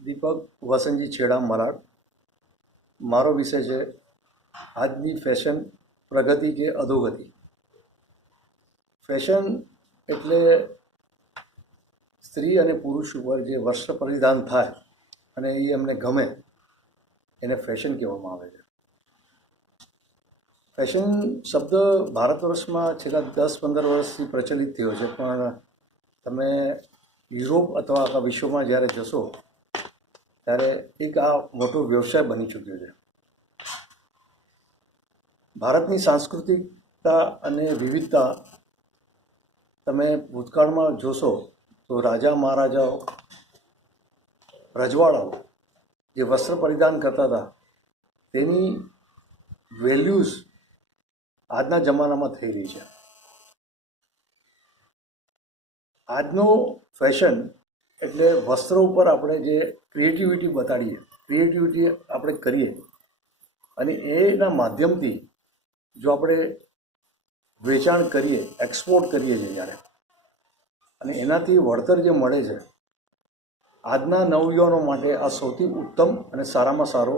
દીપક વસંતજી છેડા મરાડ. મારો વિષય છે આજની ફેશન, પ્રગતિ કે અધોગતિ. ફેશન એટલે સ્ત્રી અને પુરુષ ઉપર જે વસ્ત્ર પરિધાન થાય અને એ એમને ગમે એને ફેશન કહેવામાં આવે છે. ફેશન શબ્દ ભારત વર્ષમાં છેલ્લા 10-15 વર્ષથી પ્રચલિત થયો છે, પણ તમે યુરોપ અથવા આખા વિશ્વમાં જ્યારે જશો ત્યારે એક આ મોટો વ્યવસાય બની ચૂક્યો છે. ભારતની સાંસ્કૃતિકતા અને વિવિધતા તમે ભૂતકાળમાં જોશો તો રાજા મહારાજાઓ, રજવાડાઓ જે વસ્ત્ર પરિધાન કરતા હતા તેની વેલ્યુઝ આજના જમાનામાં થઈ રહી છે. આજનો ફેશન એટલે વસ્ત્રો ઉપર આપણે જે ક્રિએટિવિટી બતાડીએ, ક્રિએટિવિટી આપણે કરીએ અને એના માધ્યમથી જો આપણે વેચાણ કરીએ, એક્સપોર્ટ કરીએ છીએ જ્યારે, અને એનાથી વળતર જે મળે છે, આજના નવયુવાનો માટે આ સૌથી ઉત્તમ અને સારામાં સારો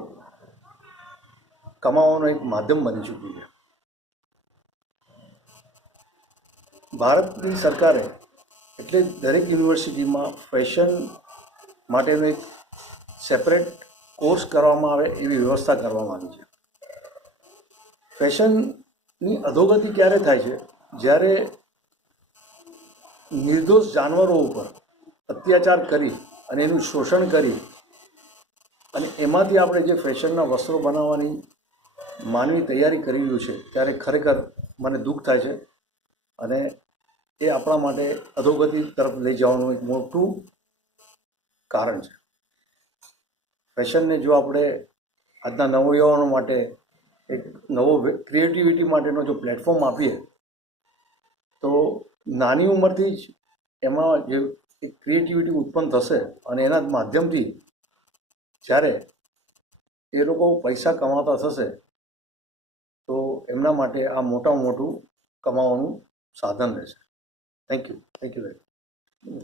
કમાવાનો એક માધ્યમ બની ચૂક્યું છે. ભારતની સરકારે એટલે દરેક યુનિવર્સિટીમાં ફેશન માટેનો એક સેપરેટ કોર્સ કરવામાં આવે એવી વ્યવસ્થા કરવામાં આવી છે. ફેશનની અધોગતિ ક્યારે થાય છે? જ્યારે નિર્દોષ જાનવરો ઉપર અત્યાચાર કરી અને એનું શોષણ કરી અને એમાંથી આપણે જે ફેશનના વસ્ત્રો બનાવવાની માનવી તૈયારી કરી રહ્યું છે, ત્યારે ખરેખર મને દુઃખ થાય છે અને એ આપણા માટે અધોગતિ તરફ લઈ જવાનું એક મોટું કારણ છે. ફેશનને જો આપણે આજના નવયુવાનો માટે એક નવો ક્રિએટિવિટી માટેનો જો પ્લેટફોર્મ આપીએ તો નાની ઉંમરથી જ એમાં જે એક ક્રિએટિવિટી ઉત્પન્ન થશે અને એના માધ્યમથી જ્યારે એ લોકો પૈસા કમાતા થશે તો એમના માટે આ મોટામાં મોટું કમાવાનું સાધન રહેશે. Thank you very much.